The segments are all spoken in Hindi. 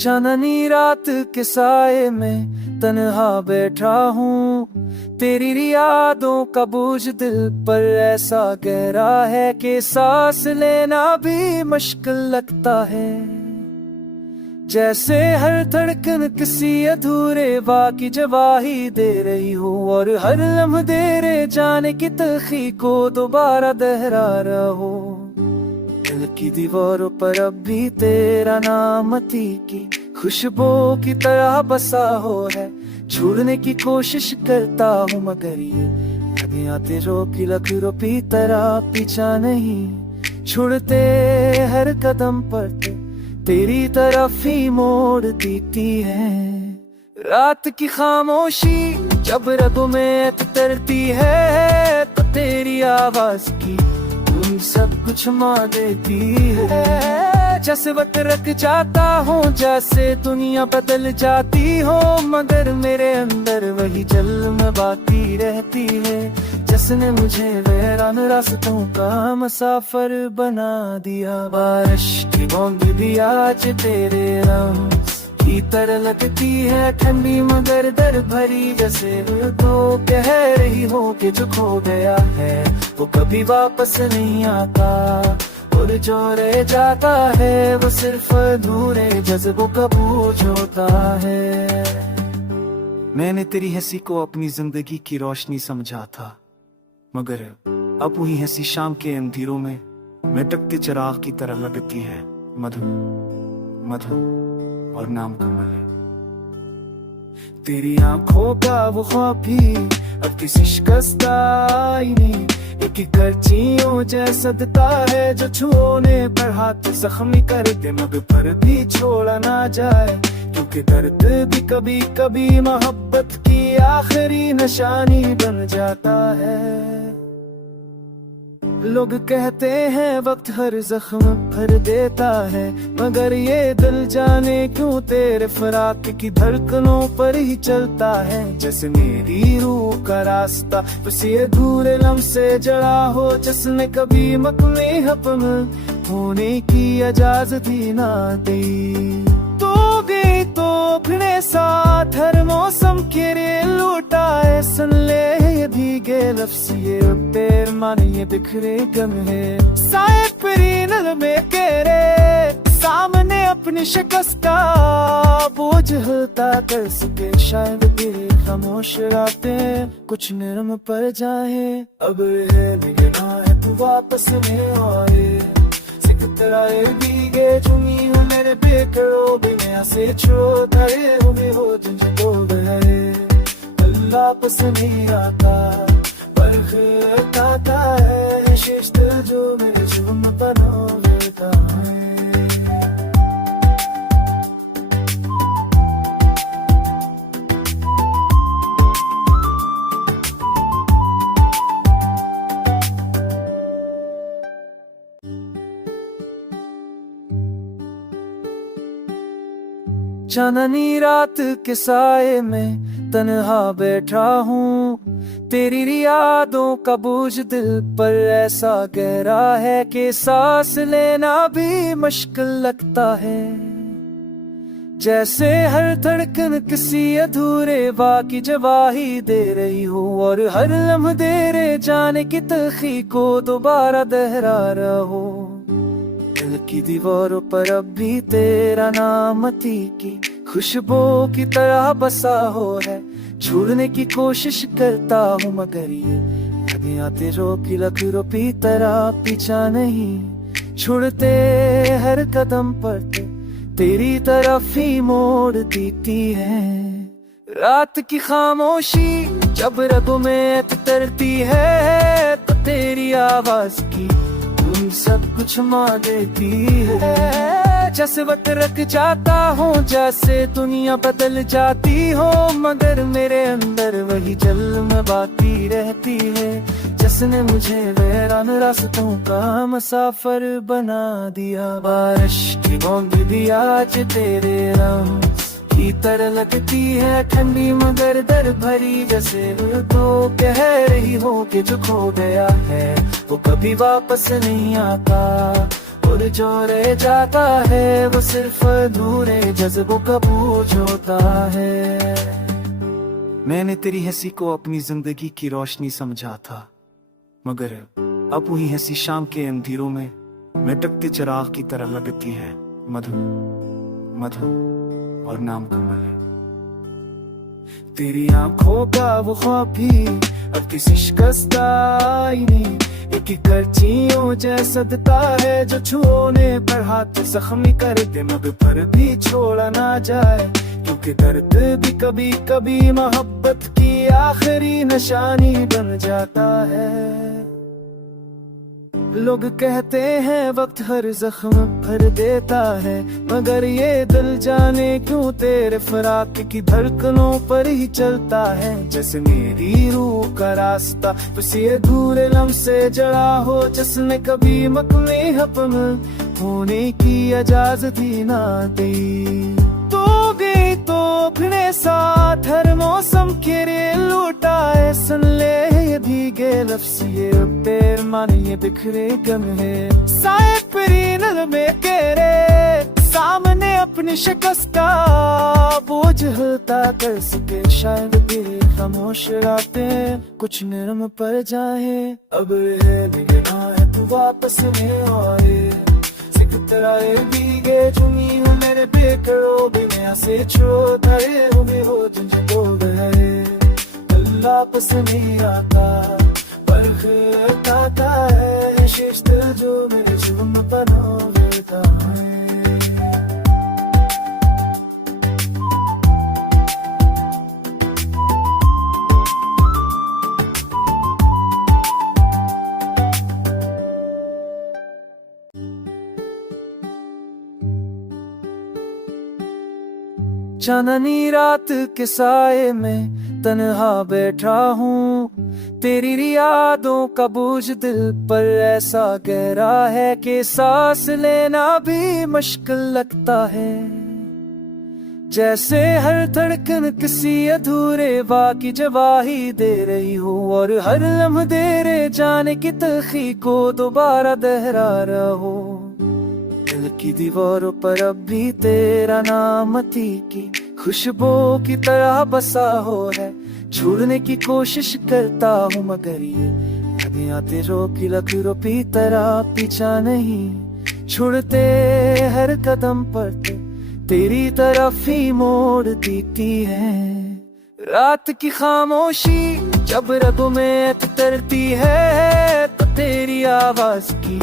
चांदनी रात के साए में तन्हा बैठा हूँ, तेरी यादों का बोझ दिल पर ऐसा गहरा है कि सांस लेना भी मुश्किल लगता है। जैसे हर धड़कन किसी अधूरे वाक़े की जवाही दे रही हो और हर लम्हा तेरे जाने की तलखी को दोबारा दोहरा रहा हो। दिल की दीवारों पर अब भी तेरा नाम अती की खुशबू की तरह बसा हो है। छोड़ने की कोशिश करता हूँ मगर ये यादें आते रोकी लकीरों की तरह पीछा नहीं छोड़ते। हर कदम पर तेरी तरफ ही मोड़ देती है। रात की खामोशी जब रगों में तरती है तो तेरी आवाज की सब कुछ मार देती है। जैसे वक्त रख जाता हूँ, जैसे दुनिया बदल जाती हो, मगर मेरे अंदर वही जल्म बाकी रहती है। जिसने मुझे वीरान रास्तों का मुसाफिर बना दिया। बारिश की बूंद भी आज तेरे रंग की तरह लगती है, ठंडी मगर दर भरी। जैसे तो कह रही हो कि जो खो गया है वो कभी वापस नहीं आता, और जो रह जाता है वो सिर्फ अधूरे जज्बों का बोझ होता है। मैंने तेरी हंसी को अपनी जिंदगी की रोशनी समझा था, मगर अब वही हंसी शाम के अंधेरों में मिटकते चिराग की तरह लगती है। मधु मधु और नाम कमल है। तेरी आंखों का वो ख्वाब भी अब किसी शिकस्ता नहीं, एक करचियों जैसा देता है जो छूने पर हाथ जख्मी कर दे, मगर पर भी छोड़ा ना जाए। क्योंकि दर्द भी कभी कभी मोहब्बत की आखिरी निशानी बन जाता है। लोग कहते हैं वक्त हर जख्म भर देता है, मगर ये दिल जाने क्यों तेरे फराक की धड़कनों पर ही चलता है। जैसे मेरी रूह का रास्ता बस ये अधूरे लम्हे से जड़ा हो, जिसने कभी मकने अपने होने की इजाजत ही ना दी। तो भी तो अपने साथ हर मौसम के लिए लूटा है। सुन ले ये भीगे लफ्ज़, ये तेरे माने ये बिखरे गम है। साए परीनल में तेरे सामने अपनी शिकस्त का बोझ हल्का कर सके। शायद तेरे खामोश रातें कुछ नरम पड़ जाए। अब है निगाहें तू वापस में आए, सिकतराए भीगे चुमी हूँ मेरे बेकरो बिना से छोड़े हुए हो जिनको बहरे। अल्लाह पसंद नहीं आता पर खाता है शिश्त जो मेरे जुर्म पर होता है। चांदनी रात के साए में तन्हा बैठा हूँ, तेरी यादों का बोझ दिल पर ऐसा गहरा है कि सांस लेना भी मुश्किल लगता है। जैसे हर धड़कन किसी अधूरे वाक़े की जवाही दे रही हो और हर लम्हा तेरे जाने की तलखी को दोबारा दोहरा रहा हो। दिल की दीवारों पर अब भी तेरा नाम अती की खुशबू की तरह बसा हो है। छोड़ने की कोशिश करता हूँ मगर ये यादें आते रोकी लकीरों की तरह पीछा नहीं छोड़ते। हर कदम पर तेरी तरफ ही मोड़ देती है। रात की खामोशी जब रगों में तरती है तो तेरी आवाज की सब कुछ मार देती है। जैसे वक्त रख जाता हूँ, जैसे दुनिया बदल जाती हो, मगर मेरे अंदर वही जल्म बाकी रहती है। जिसने मुझे वीरान रास्तों का मुसाफिर बना दिया। बारिश की बूंद भी आज तेरे रंग की तरह लगती है, ठंडी मगर दर भरी। जैसे तो कह रही हो कि जो खो गया है वो कभी वापस नहीं आता, और जो रह जाता है वो सिर्फ अधूरे जज्बों का बोझ होता है। मैंने तेरी हंसी को अपनी जिंदगी की रोशनी समझा था, मगर अब वही हंसी शाम के अंधेरों में लटकते चिराग की तरह लगती है। मधु मधु और नाम कमल है। तेरी आंखों का वो ख्वाब भी अब किसी शिकस्ता ही नहीं, एक करचियों जैसा देता है जो छूने पर हाथ जख्मी कर दे, मगर पर भी छोड़ा ना जाए, क्योंकि दर्द भी कभी कभी मोहब्बत की आखिरी निशानी बन जाता है। लोग कहते हैं वक्त हर जख्म भर देता है, मगर ये दिल जाने क्यों तेरे फराक की धड़कनों पर ही चलता है। जैसे मेरी रूह का रास्ता उसी अधूरे लम्हे से जड़ा हो, जिसने कभी मकने अपना होने की इजाजत ही ना दी। तो गई तो अपने साथ हर मौसम के लिए लूटा है, सुन ले ये भीगे लफ्ज़ ये तेरे माने ये बिखरे गम है। साए परीनल में तेरे सामने अपनी शिकस्त का बोझ हल्का कर सके, शायद तेरे खामोश रातें कुछ नरम पड़ जाए। अब है निगाहें तू वापस नहीं आए, सिकतराए भीगे चुनी हूँ मेरे बेकरो बिना से छोड़े हुए हो तुझे तो गए। वापस नहीं आता पर आता है शेष दिल जो मेरे जुर्म बना देता है। चांदनी रात के साए में तन्हा बैठा हूँ, तेरी यादों का बोझ दिल पर ऐसा गहरा है कि सांस लेना भी मुश्किल लगता है। जैसे हर धड़कन किसी अधूरे वाक़े जवाही दे रही हो, और हर लम्हा तेरे जाने की तलखी को दोबारा दोहरा रहा हो। दिल की दीवारों पर अब भी तेरा नाम मती की खुशबू की तरह बसा हो है, छोड़ने की कोशिश करता हूँ मगर ये यादें तेरों की लकीरों की तरह पीछा नहीं छोड़ते, हर कदम पर तेरी तरफ ही मोड़ देती है। रात की खामोशी जब रगों में तरती है, तो तेरी आवाज की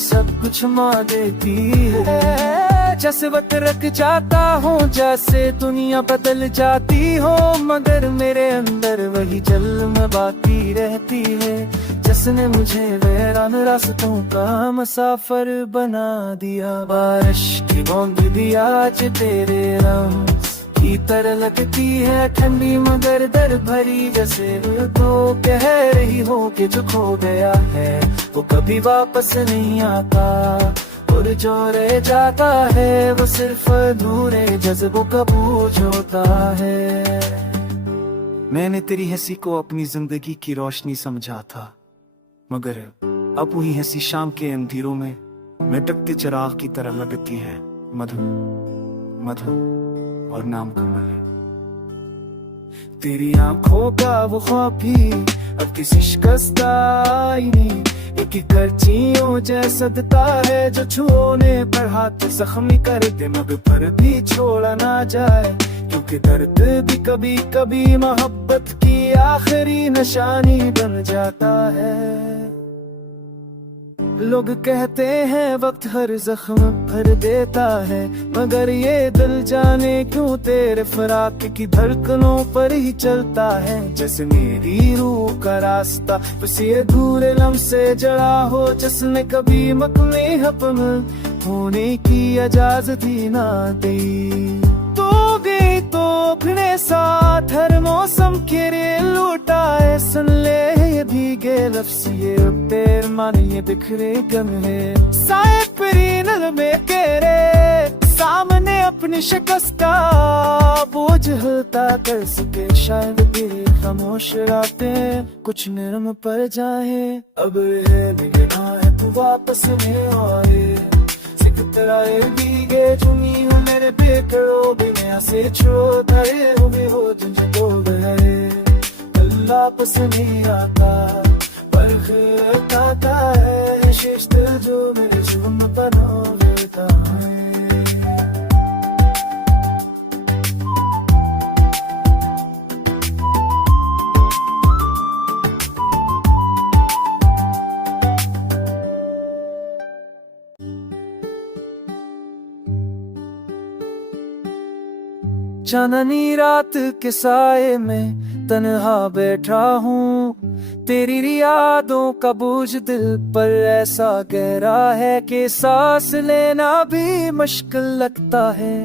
सब कुछ मार देती है। जैसे वक्त रख जाता हूँ, जैसे दुनिया बदल जाती हो, मगर मेरे अंदर वही जल्म बाकी रहती है, जिसने मुझे वीरान रास्तों का मुसाफिर बना दिया। बारिश की बूंद भी आज तेरे रंग की तरह लगती है, ठंडी मगर दर भरी, जैसे तो कह रही हो कि जो खो गया है वो कभी वापस नहीं आता, और जो रह जाता है वो सिर्फ अधूरे जज्बों का बोझ होता है। मैंने तेरी हंसी को अपनी जिंदगी की रोशनी समझा था, मगर अब वही हंसी शाम के अंधेरों में लटकते चिराग की तरह लगती है। मधु मधु और नाम कमल है। तेरी आंखों का वो ख्वाब भी अब किसी शिकस्ता ही नहीं, एक करचियों जैसा देता है जो छूने पर हाथ जख्मी कर दे, मगर पर भी छोड़ा ना जाए, क्योंकि दर्द भी कभी कभी मोहब्बत की आखिरी निशानी बन जाता है। लोग कहते हैं वक्त हर जख्म भर देता है, मगर ये दिल जाने क्यों तेरे फराक की धड़कनों पर ही चलता है। जैसे मेरी रूह का रास्ता उसी अधूरे लम्हे से जड़ा हो, जिसने कभी मकने अपना होने की इजाजत ही ना दी। तो गई तो अपने साथ हर मौसम के लिए लूटा है, सुन ले ये भीगे लफ्ज़ ये तेरे माने ये बिखरे गम है। साए परीनल में तेरे सामने अपनी शिकस्त का बोझ हल्का कर सके, शायद तेरी खामोश रातें कुछ नरम पड़ जाए। अब है निगाहें तू वापस में आए सिख तेराए भीगे चुनी हूँ मेरे बेकड़ो बिना से छोड़े हुए हो तुझे तो गए दिल वापस नहीं आता पर खाता है शेष दिल जो मेरे जुर्म बना लेता है। चांदनी रात के साए में तन्हा बैठा हूँ तेरी यादों का बोझ दिल पर ऐसा गहरा है कि सांस लेना भी मुश्किल लगता है।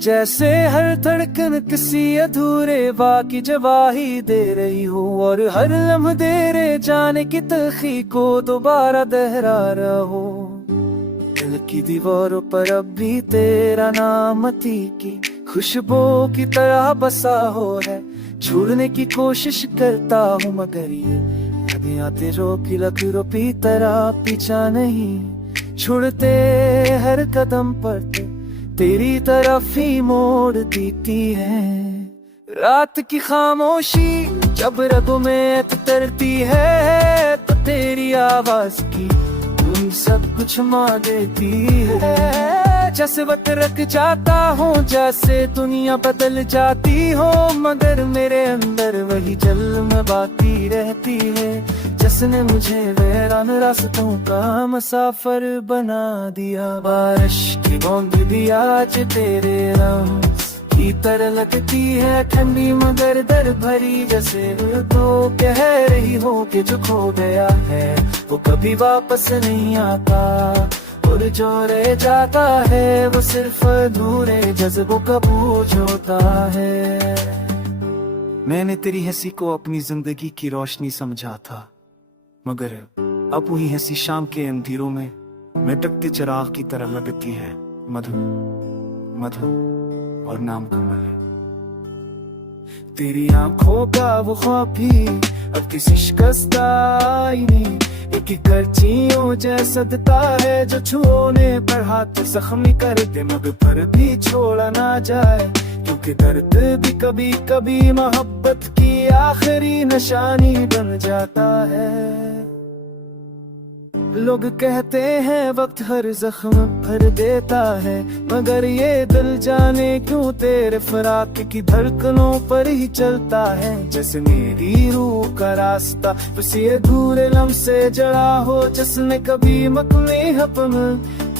जैसे हर धड़कन किसी अधूरे बाकी जवाही दे रही हो और हर लम्हा तेरे जाने की तलखी को दोबारा दोहरा रहा हो। दिल की दीवारों पर अब भी तेरा नाम थी की खुशबू की तरह बसा हो है। छोड़ने की कोशिश करता हूँ मगर ये यादें आते रोकी लकीरों तरह पीछा नहीं छोड़ते हर कदम पर तेरी तरफ ही मोड़ देती है। रात की खामोशी जब रगों में तरती है तो तेरी आवाज की तुम सब कुछ मार देती है। जैसे वक्त रख जाता हूँ जैसे दुनिया बदल जाती हो मगर मेरे अंदर वही जल्म बाकी रहती है जिसने मुझे वीरान रास्तों का मुसाफिर बना दिया। बारिश की बूंद भी आज तेरे रंग की तरह लगती है ठंडी मगर दर भरी जैसे तो कह रही हो कि जो खो गया है वो कभी वापस नहीं आता और जो रह जाता है वो सिर्फ अधूरे जज्बों का बोझ होता है। मैंने तेरी हंसी को अपनी जिंदगी की रोशनी समझा था मगर अब वही हंसी शाम के अंधेरों में मिटकते चिराग की तरह लगती है। मधु मधु और नाम कमल है। तेरी आंखों का वो ख्वाब भी अब किसी शिकस्ता नहीं एक करचियों जैसा देता है जो छूने पर हाथ जख्मी कर दे मगर पर भी छोड़ा ना जाए क्योंकि दर्द भी कभी कभी मोहब्बत की आखिरी निशानी बन जाता है। लोग कहते हैं वक्त हर जख्म भर देता है मगर ये दिल जाने क्यों तेरे फराक की धड़कनों पर ही चलता है। जैसे मेरी रूह का रास्ता उसी अधूरे लम्हे से जड़ा हो जिसने कभी मकने अपना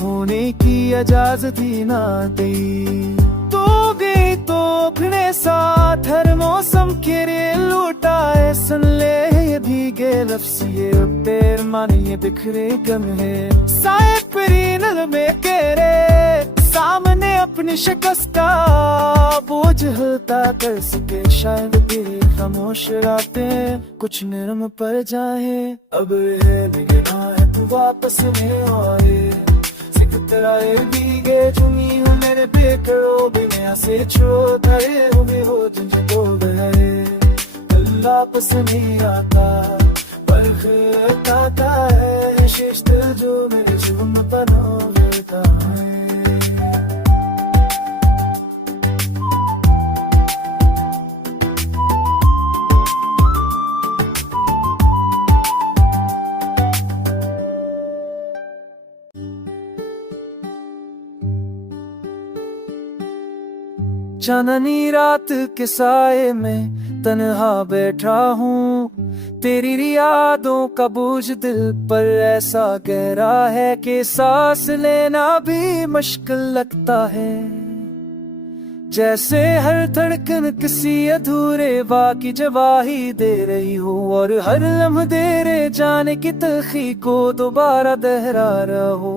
होने की इजाजत ही ना दी। तो गई तो अपने साथ हर मौसम के रे लूटा है सुन ले ये भीगे लफ्ज़ ये पैर माने ये बिखरे गम है। साए परी नल में केरे सामने अपनी शिकस्त का बोझ हल्का कर सके शायद तेरी खामोश रातें कुछ नरम पड़ जाए। अब है बिगना है तू वापस में आए सिख तेराए भीगे चुनी हूँ मेरे बेकड़ो बिना से छोड़े हुए हो तुझे तो गए दिल वापस नहीं आता पर खाता है शेष दिल जो मेरे जुर्म बना लेता है। चांदनी रात के साए में तन्हा बैठा हूँ तेरी यादों का बोझ दिल पर ऐसा गहरा है कि सांस लेना भी मुश्किल लगता है। जैसे हर धड़कन किसी अधूरे बाकी जवाही दे रही हो और हर लम्हा तेरे जाने की तलखी को दोबारा दोहरा रहा हो।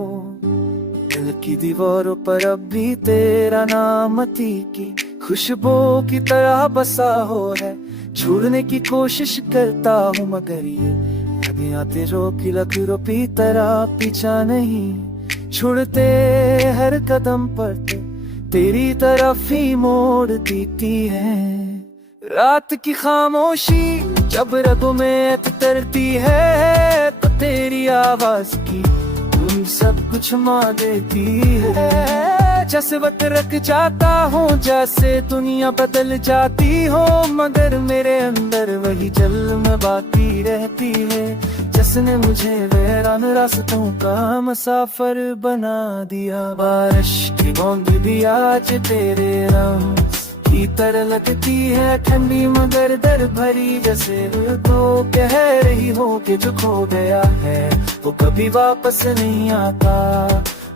दिल की दीवारों पर अब भी तेरा नाम थी की खुशबू की तरह बसा हो है। छोड़ने की कोशिश करता हूँ मगर ये यादें आते रोकी लकीरों तरह पीछा नहीं छोड़ते हर कदम पर तेरी तरफ ही मोड़ देती है। रात की खामोशी जब रगों में तरती है तो तेरी आवाज की तुम सब कुछ माँ देती है। जैसे वक्त रख जाता हूँ, जैसे दुनिया बदल जाती हो, मगर मेरे अंदर वही जल्म बाकी रहती है। जिसने मुझे वीरान रास्तों का मुसाफिर बना दिया। बारिश की बूंद भी आज तेरे रंग की तरह लगती है, ठंडी मगर दर भरी, जैसे तो कह रही हो कि जो खो गया है वो कभी वापस नहीं आता,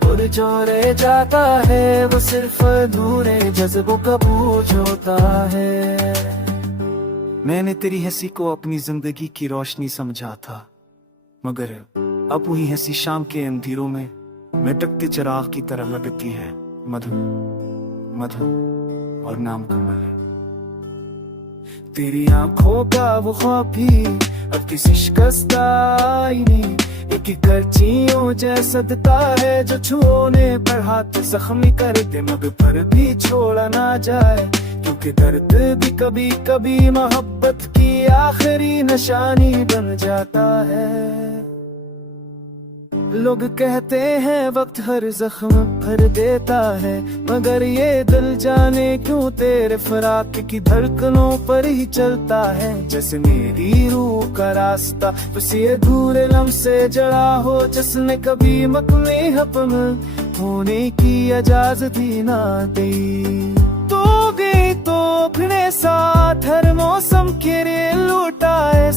और जो रह जाता है वो सिर्फ अधूरे जज्बों का बोझ होता है। मैंने तेरी हंसी को अपनी जिंदगी की रोशनी समझा था, मगर अब वही हंसी शाम के अंधेरों में मिटकते चिराग की तरह लगती है। मधु मधु और नाम कमल है। तेरी आंखों का वो ख्वाब भी अब किसी शिकस्ता आईने एक करचियों जैसा दिखता है, जो छूने पर हाथ जख्मी कर दे मगर पर भी छोड़ा ना जाए, क्योंकि दर्द भी कभी कभी मोहब्बत की आखिरी निशानी बन जाता है। लोग कहते हैं वक्त हर जख्म भर देता है, मगर ये दिल जाने क्यों तेरे फराक की धड़कनों पर ही चलता है। जैसे मेरी रूह का रास्ता उसी अधूरे लम्हे से जड़ा हो, जिसने कभी मकमे अपना होने की इजाजत ही ना दी। तो गई तो अपने साथ हर मौसम के लिए लूटा है।